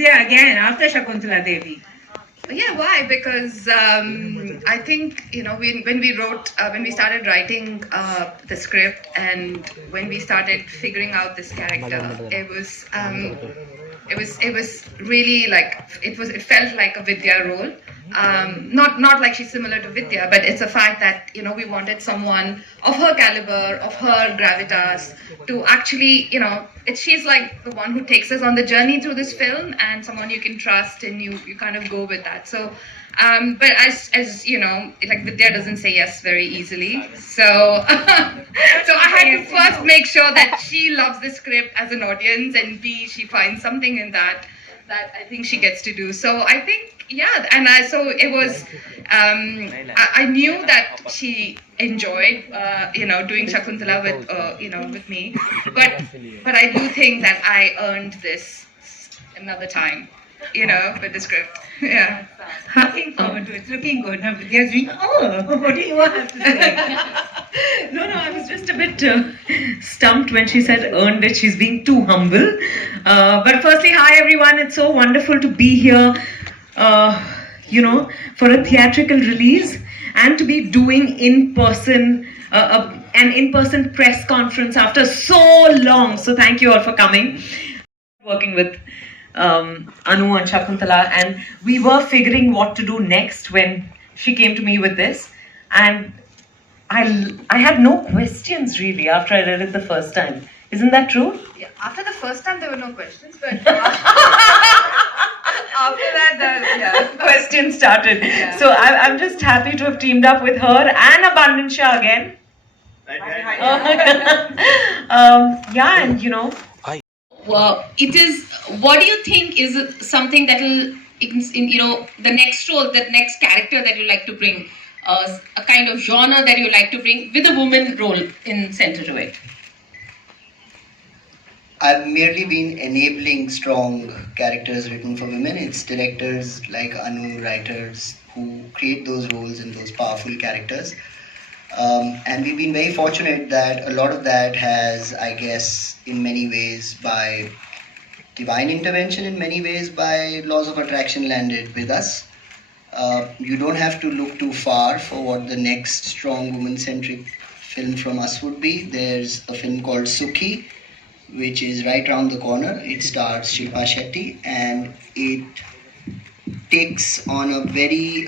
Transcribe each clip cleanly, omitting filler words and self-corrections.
Vidya again after Shakuntala Devi? Yeah, why? Because I think when we started writing the script and when we started figuring out this character, it was really like it felt like a Vidya role. Not like she's similar to Vidya, but it's a fact that we wanted someone of her caliber, of her gravitas, to actually she's like the one who takes us on the journey through this film, and someone you can trust, and you kind of go with that. So, but as you know, like Vidya doesn't say yes very easily, so so I had to first make sure that she loves the script as an audience, and B, she finds something in that I think she gets to do. So I think, yeah, and so it was. I knew that she enjoyed, doing Shakuntala with me, but I do think that I earned this another time, with the script. Yeah. Looking forward to it. It's looking good. Now Vidya's doing, what do you have to say? No, I was just a bit stumped when she said earned it. She's being too humble. But firstly, hi everyone. It's so wonderful to be here, for a theatrical release and to be doing an in-person press conference after so long. So thank you all for coming. Working with Anu and Shakuntala, and we were figuring what to do next when she came to me with this, and I had no questions really after I read it the first time. Isn't that true? Yeah. After the first time, there were no questions, but after that, questions started. Yeah. So I'm just happy to have teamed up with her and Abundant Shah again. And Well, it is. What do you think is something that will, the next role, the next character that you like to bring, a kind of genre that you like to bring with a woman role in center to it? I've merely been enabling strong characters written for women. It's directors like Anu, writers who create those roles and those powerful characters. And we've been very fortunate that a lot of that has, I guess, in many ways by divine intervention, in many ways by laws of attraction landed with us. You don't have to look too far for what the next strong woman-centric film from us would be. There's a film called Sukhi, which is right around the corner. It stars Shilpa Shetty, and it takes on a very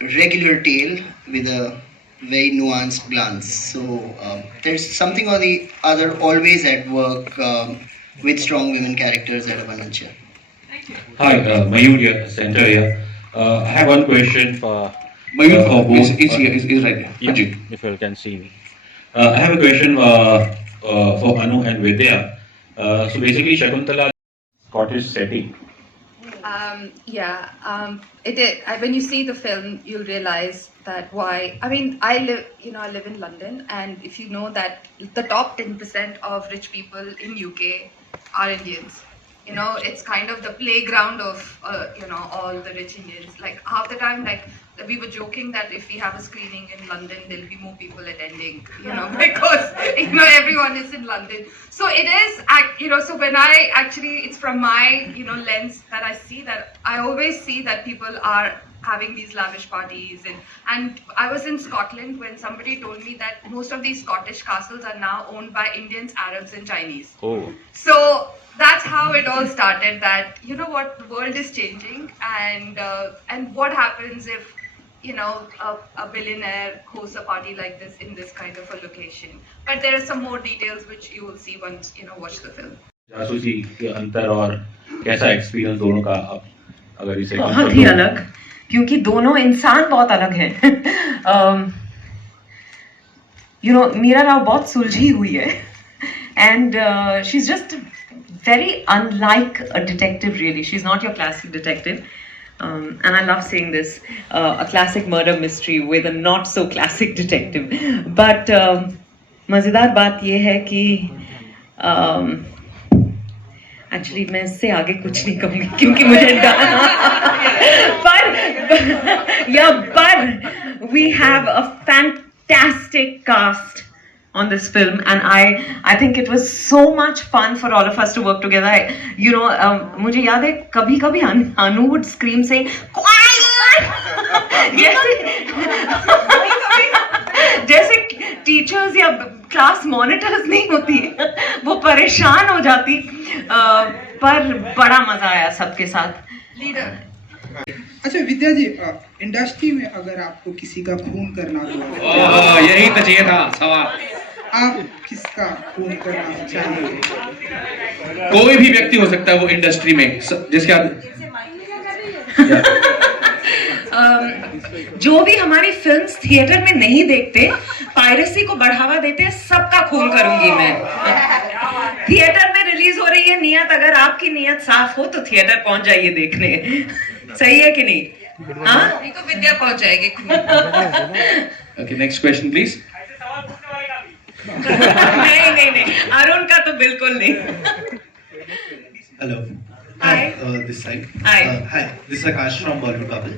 regular tale with a very nuanced glance. So there's something or the other always at work with strong women characters at Avanancha. Hi, Mayur here, center here. I have one question for Mayur for both. is right there. Yeah, if you can see me. I have a question for Anu and Vidya. So basically, Shakuntala Scottish setting. It is. When you see the film, you'll realize that why. I mean, I live in London, and if you know that the top 10% of rich people in UK are Indians. It's kind of the playground of all the rich Indians. Like half the time, like we were joking that if we have a screening in London, there'll be more people attending. Because everyone is in London. So it is. So when it's from my lens that I see that I always see that people are having these lavish parties, and I was in Scotland when somebody told me that most of these Scottish castles are now owned by Indians, Arabs, and Chinese. Oh. So that's how it all started. That the world is changing, and what happens if a billionaire hosts a party like this in this kind of a location. But there are some more details which you will see once watch the film. जासूसी के अंतर और कैसा experience दोनों का अगर इसे बहुत ही अलग, क्योंकि दोनों इंसान बहुत अलग हैं. मीरा राव बहुत सुलझी हुई है, and she's just very unlike a detective really. She's not your classic detective. And I love saying this, a classic murder mystery with a not so classic detective. But मज़ेदार बात ये है कि एक्चुअली मैं इससे आगे कुछ नहीं कहूँगी क्योंकि मुझे but we have a fantastic cast on this film, and I think it was so much fun for all of us to work together. मुझे याद है कभी कभी Anu would scream saying quiet जैसे टीचर्स या क्लास मॉनिटर्स नहीं होती, वो परेशान हो जाती, पर बड़ा मजा आया सबके साथ. अच्छा विद्या जी, इंडस्ट्री में अगर आपको किसी का खून करना हो, यही तो चाहिए था सवाल, आप किसका खून करना चाहेंगे? कोई भी व्यक्ति हो सकता है वो इंडस्ट्री में जिसके जो भी हमारी फिल्म्स थिएटर में नहीं देखते, पायरेसी को बढ़ावा देते हैं, सबका खून करूंगी मैं. थिएटर में रिलीज हो रही है नियत, अगर आपकी नियत साफ हो तो थिएटर पहुंच जाइए देखने. सही है कि नहीं? हाँ, तो विद्या पहुंच जाएगी. Okay, next question please. नहीं, अरुण का तो बिल्कुल नहीं. Hello. Hi. This side. Hi. Hi. This is Akash from Bollywood Couple.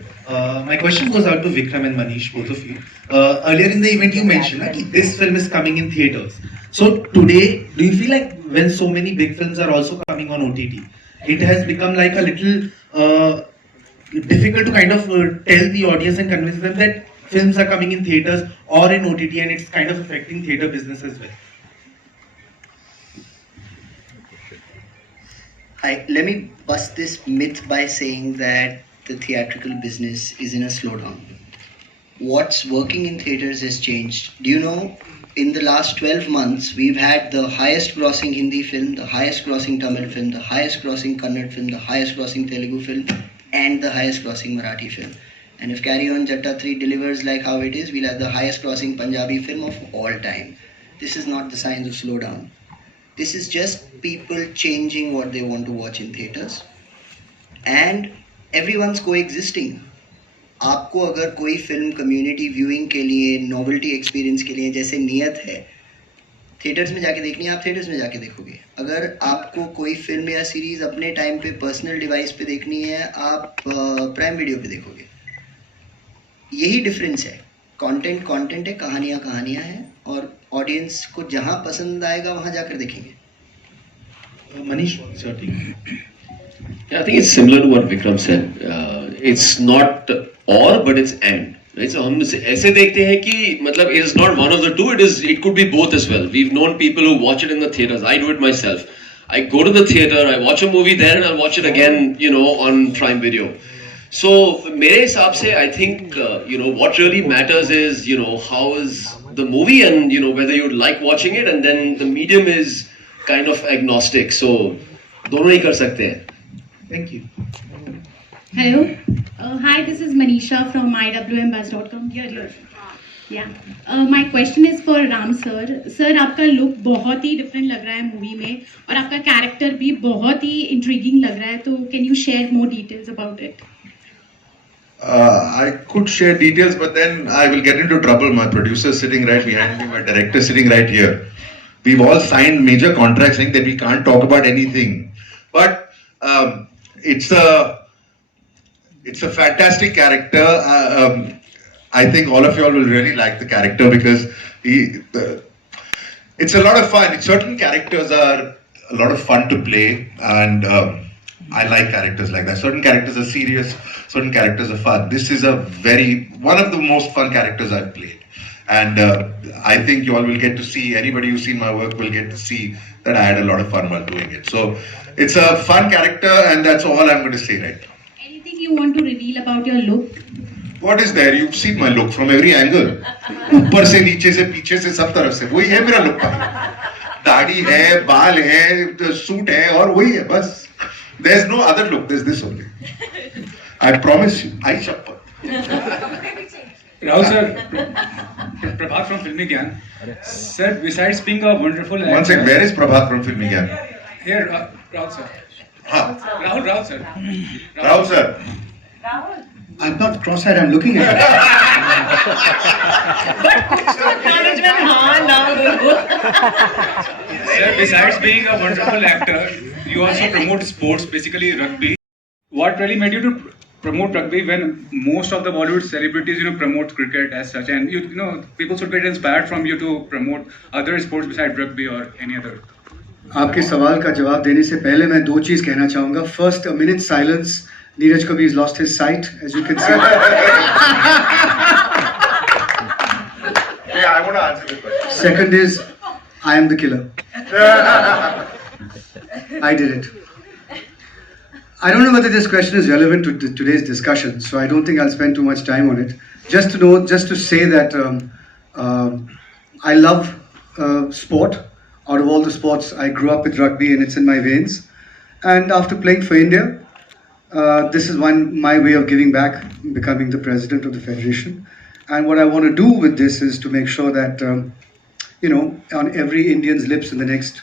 My question goes out to Vikram and Manish, both of you. Earlier in the event, you mentioned that this film is coming in theaters. So today, do you feel like when so many big films are also coming on OTT, it has become like a little difficult to kind of tell the audience and convince them that films are coming in theaters or in OTT, and it's kind of affecting theater business as well? Let me bust this myth by saying that the theatrical business is in a slowdown. What's working in theaters has changed. Do you know, in the last 12 months, we've had the highest grossing Hindi film, the highest grossing Tamil film, the highest grossing Kannada film, the highest grossing Telugu film, and the highest grossing Marathi film. And if Carry On Jatta 3 delivers like how it is, we'll have the highest grossing Punjabi film of all time. This is not the signs of slowdown. This is just people changing what they want to watch in theaters. And everyone's coexisting. आपको अगर कोई film community viewing के लिए, novelty experience के लिए, जैसे नियत है, थिएटर्स में जाके देखनी है, आप थिएटर्स में जाके देखोगे. अगर आपको कोई फिल्म या सीरीज अपने टाइम पे पर्सनल डिवाइस पे देखनी है, आप प्राइम वीडियो पे देखोगे. यही डिफरेंस है. कंटेंट है, कहानियाँ हैं, और ऑडियंस को जहाँ पसंद आएगा वहाँ जाकर देखेंगे. Manish, what's your take? Yeah, I think it's similar to what Vikram said. It's not or, but it's and. Right? So हम ऐसे देखते हैं कि मतलब it is not one of the two. It could be both as well. We've known people who watch it in the theaters. I do it myself. I go to the theater, I watch a movie there, and I'll watch it again, on Prime Video. So मेरे हिसाब से I think what really matters is how is the movie, and whether you like watching it, and then the medium is kind of agnostic. So दोनों ही कर सकते हैं. Thank you. Hello. Hi, this is Manisha from iwmbuzz.com. Here. Yeah. My question is for Ram sir. Sir, आपका look बहुत ही different लग रहा है movie में, और आपका कैरेक्टर भी बहुत ही इंट्रीगिंग लग रहा है. तो can you share more details about it? I could share details, but then I will get into trouble. My producer is sitting right behind me, my director is sitting right here. We've all signed major contracts saying that we can't talk about anything. But it's a fantastic character. I think all of you all will really like the character because it's a lot of fun. Certain characters are a lot of fun to play, and I like characters like that. Certain characters are serious, certain characters are fun. This is one of the most fun characters I've played. And I think you all will get to see, anybody who's seen my work will get to see that I had a lot of fun while doing it. So it's a fun character, and that's all I'm going to say right now. Anything you want to reveal about your look? What is there? You've seen my look from every angle. ऊपर से, नीचे से, पीछे से, सब तरफ से. वही है मेरा look. दाढ़ी है, बाल है, सूट है, और वही है बस. There's no other look. There's this only. I promise you. I shappat. Rahul sir, Prabhat from Filmi Gyan. Sir, besides being a wonderful actor... One sec, where is Prabhat from Filmi Gyan? Here, Rahul sir. Huh? Rahul sir. Rahul sir. I'm not cross-eyed, I'm looking at you. Sir, besides being a wonderful actor, you also promote sports, basically rugby. What really made you to promote rugby when most of the Bollywood celebrities, promote cricket as such, and people should get inspired from you to promote other sports besides rugby or any other. आपके सवाल का जवाब देने से पहले मैं दो चीज कहना चाहूंगा. First, a minute silence. Neeraj Kapoor has lost his sight, as you can see. Yeah, I want to answer this question. Second is, I am the killer. I did it. I don't know whether this question is relevant to today's discussion, so I don't think I'll spend too much time on it. Just to say that I love sport. Out of all the sports, I grew up with rugby and it's in my veins. And after playing for India, this is my way of giving back, becoming the president of the federation. And what I want to do with this is to make sure that, on every Indian's lips in the next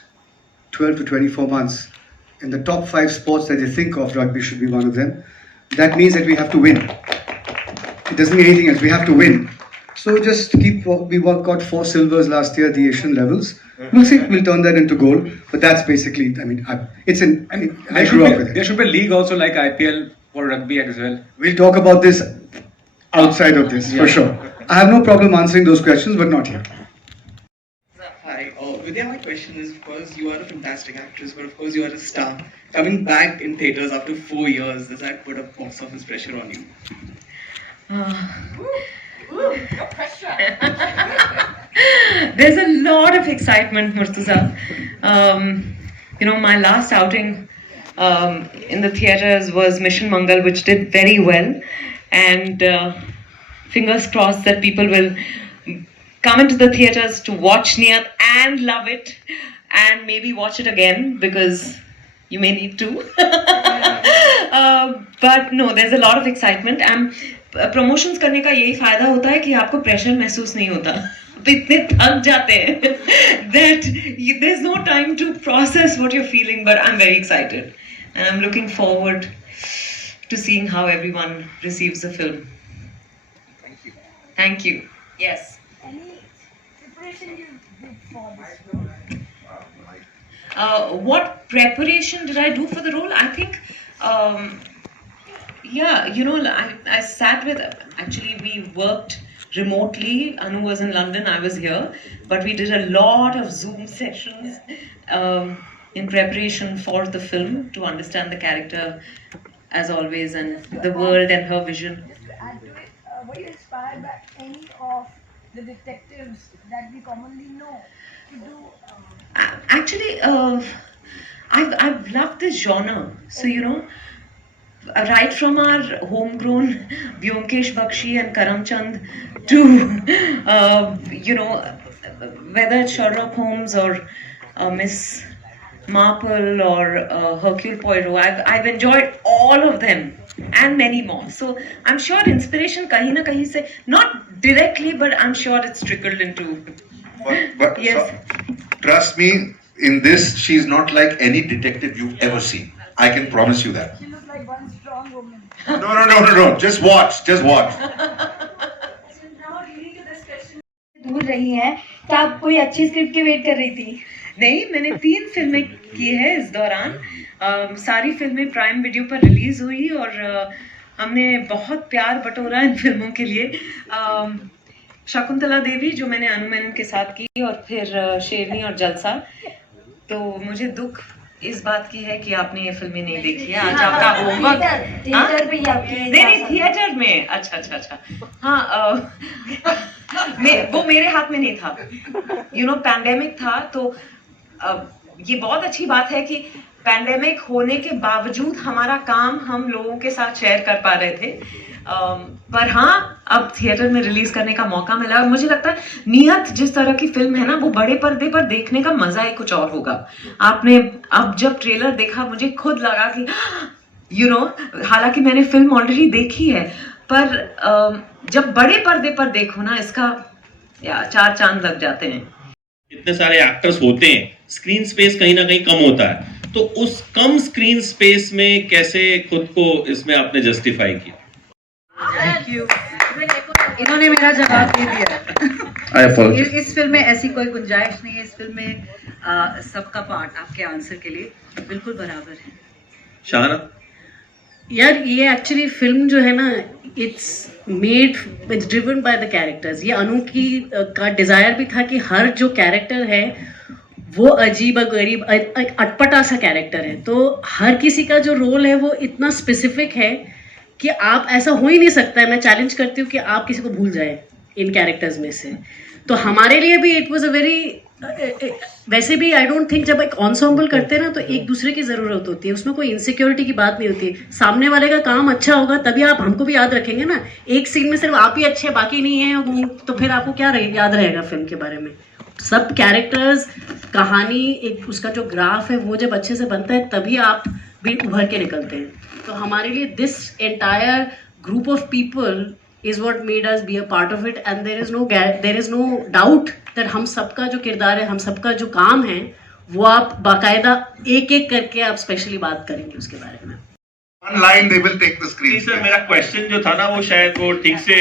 12 to 24 months, in the top 5 sports that they think of, rugby should be one of them. That means that we have to win. It doesn't mean anything else. We have to win. So just we got 4 silvers last year at the Asian levels. We'll see. We'll turn that into gold. But that's basically, I grew up with it. There should be a league also like IPL for rugby as well. We'll talk about this outside of this, for sure. I have no problem answering those questions, but not here. Hi, Vidya, my question is, of course, you are a fantastic actress, but of course you are a star. Coming back in theatres after 4 years, does that put a box office pressure on you? There's a lot of excitement, Murtuza. My last outing in the theatres was Mission Mangal, which did very well. And fingers crossed that people will come into the theatres to watch Neeyat and love it, and maybe watch it again because you may need to. But no, there's a lot of excitement. Promotions करने का यही फायदा होता है कि आपको pressure महसूस नहीं होता. आप इतने थक जाते हैं that there's no time to process what you're feeling, but I'm very excited and I'm looking forward to seeing how everyone receives the film. Thank you. Thank you. Yes. Any preparation you did for this role? What preparation did I do for the role? I think I sat with, actually we worked remotely. Anu was in London, I was here, but we did a lot of Zoom sessions in preparation for the film to understand the character as always and the world and her vision. Just to add to it, were you inspired by any of the detectives that we commonly know to do? Actually, I've loved this genre. So, right from our homegrown Vyomkesh Bakshi and Karamchand to, whether it's Sherlock Holmes or Miss Marple or Hercule Poirot, I've enjoyed all of them and many more. So I'm sure inspiration kahin na kahin se, not directly, but I'm sure it's trickled into. But yes. So, trust me, in this, she's not like any detective you've ever seen. I can promise you that. She looks like one strong woman. No. Just watch. दूर रही हैं, क्या आप कोई अच्छी script की wait कर रही थी? नहीं, मैंने 3 फिल्में की है इस दौरान. सारी फिल्में प्राइम वीडियो पर रिलीज हुई और हमने बहुत प्यार बटोरा इन फिल्मों के लिए. शकुंतला देवी जो मैंने अनु मेनन के साथ की और फिर शेरनी और जलसा. तो मुझे दुख इस बात की है कि आपने ये फिल्में नहीं देखी है. आज आपका होमवर्क थिएटर पे नहीं थिएटर में. अच्छा. हाँ, वो मेरे हाथ में नहीं था. पैंडेमिक था, तो ये बहुत अच्छी बात है कि पैंडेमिक होने के बावजूद हमारा काम हम लोगों के साथ शेयर कर पा रहे थे. पर हाँ, अब थिएटर में रिलीज करने का मौका मिला और मुझे लगता है नियत जिस तरह की फिल्म है ना, वो बड़े पर्दे पर देखने का मजा ही कुछ और होगा. आपने अब जब ट्रेलर देखा, मुझे खुद लगा कि हालांकि मैंने फिल्म ऑलरेडी देखी है, पर जब बड़े पर्दे पर देखो ना, इसका 4 चांद लग जाते हैं. इतने सारे एक्टर्स होते हैं, स्क्रीन स्पेस कहीं ना कहीं कम होता है, तो उस कम स्क्रीन स्पेस में कैसे खुद को इसमें आपने जस्टिफाई किया? Thank you. इन्होंने मेरा जवाब दे दिया. इस फिल्म में ऐसी कोई गुंजाइश नहीं है. इस फिल्म में सबका पार्ट आपके आंसर के लिए बिल्कुल बराबर है. शाहना, यार ये एक्चुअली फिल्म जो है ना, it's driven by the characters. ये अनु की का डिज़ायर भी था कि हर जो कैरेक्टर है वो अजीब गरीब अटपटा सा कैरेक्टर है. तो हर किसी का जो रोल है वो इतना स्पेसिफिक है कि आप ऐसा हो ही नहीं सकता है. मैं चैलेंज करती हूँ कि आप किसी को भूल जाए इन कैरेक्टर्स में से. तो हमारे लिए भी इट वॉज अ वेरी, वैसे भी आई डोंट थिंक जब एक एंसेम्बल करते हैं ना तो एक दूसरे की ज़रूरत होती है, उसमें कोई इनसिक्योरिटी की बात नहीं होती. सामने वाले का काम अच्छा होगा तभी आप हमको भी याद रखेंगे ना. एक सीन में सिर्फ आप ही अच्छे बाकी नहीं है तो फिर आपको क्या याद रहेगा फिल्म के बारे में. सब कैरेक्टर्स, कहानी, एक उसका जो ग्राफ है वो जब अच्छे से बनता है तभी आप भी उभर के निकलते हैं. तो हमारे लिए this entire group of people is what made us be a part of it, and there is no doubt that हम सबका जो किरदार है, हम सबका जो काम है वो आप बाकायदा एक एक करके आप स्पेशली बात करेंगे उसके बारे में. One line they will take the screen. Sir मेरा क्वेश्चन जो था ना वो शायद वो ठीक से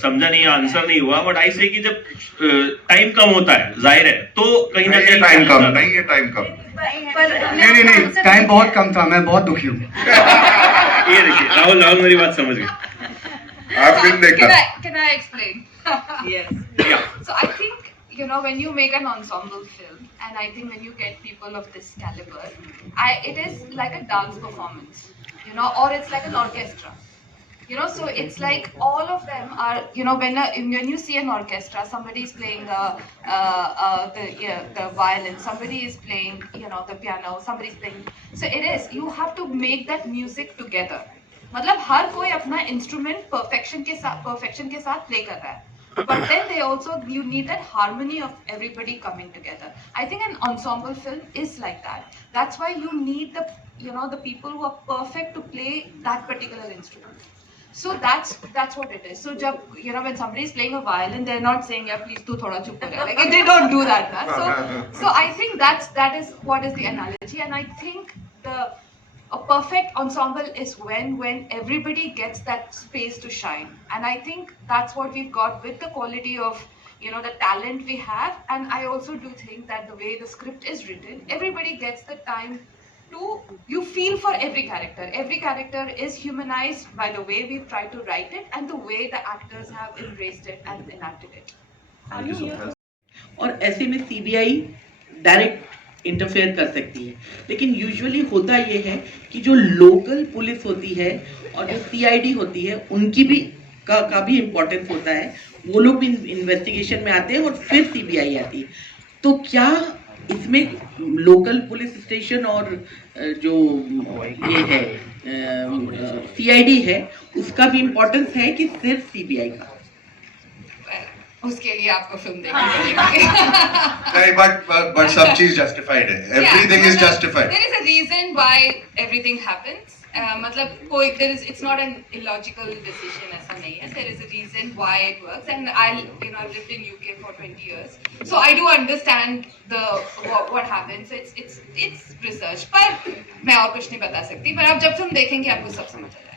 समझा नहीं, आंसर नहीं हुआ. बट आई से कि जब टाइम कम होता है जाहिर है तो कहीं ना कहीं टाइम कम नहीं है, टाइम कम नहीं, टाइम बहुत कम था. मैं बहुत दुखी हूँ. ये देखिए राहुल मेरी बात समझ गए. Can I explain? Yes. Yeah. So I think, when you make an ensemble film, and I think when you get people of this caliber, it is like a dance performance, or it's like an orchestra. So it's like all of them are, when you see an orchestra, somebody is playing the violin, somebody is playing, the piano, somebody is playing. So it is, you have to make that music together. मतलब हर कोई अपना instrument perfection के साथ play कर रहा है. But then they also, you need that harmony of everybody coming together. I think an ensemble film is like that. That's why you need the people who are perfect to play that particular instrument. So that's what it is. So jab, when somebody is playing a violin, they're not saying, yeah, please tu thoda chup ho ja. Like they don't do that. So I think that is what is the analogy. And I think a perfect ensemble is when everybody gets that space to shine. And I think that's what we've got with the quality of the talent we have. And I also do think that the way the script is written, everybody gets the time to, you feel for every character. Every character is humanized by the way we've tried to write it and the way the actors have embraced it and enacted it. और ऐसे में CBI direct interfere कर सकती है. लेकिन usually होता ये है कि जो लोकल पुलिस होती है और जो CID होती है उनकी भी का भी इम्पोर्टेंस होता है. वो लोग भी इन्वेस्टिगेशन में आते हैं और फिर CBI आती है. तो क्या इसमें लोकल पुलिस स्टेशन और जो ये है CID है उसका भी इम्पोर्टेंस है कि सिर्फ CBI का? उसके लिए आपको फिल्म देखनी पड़ेगी. नहीं, but सब चीज justified है. Everything is justified. There is a reason why everything happens. मतलब कोई it's not an illogical decision, ऐसा नहीं है. There is a reason why it works, and I've lived in UK for 20 years, so I do understand what happens. It's research, पर मैं और कुछ नहीं बता सकती. पर आप जब तुम देखेंगे आपको सब समझ आएगा.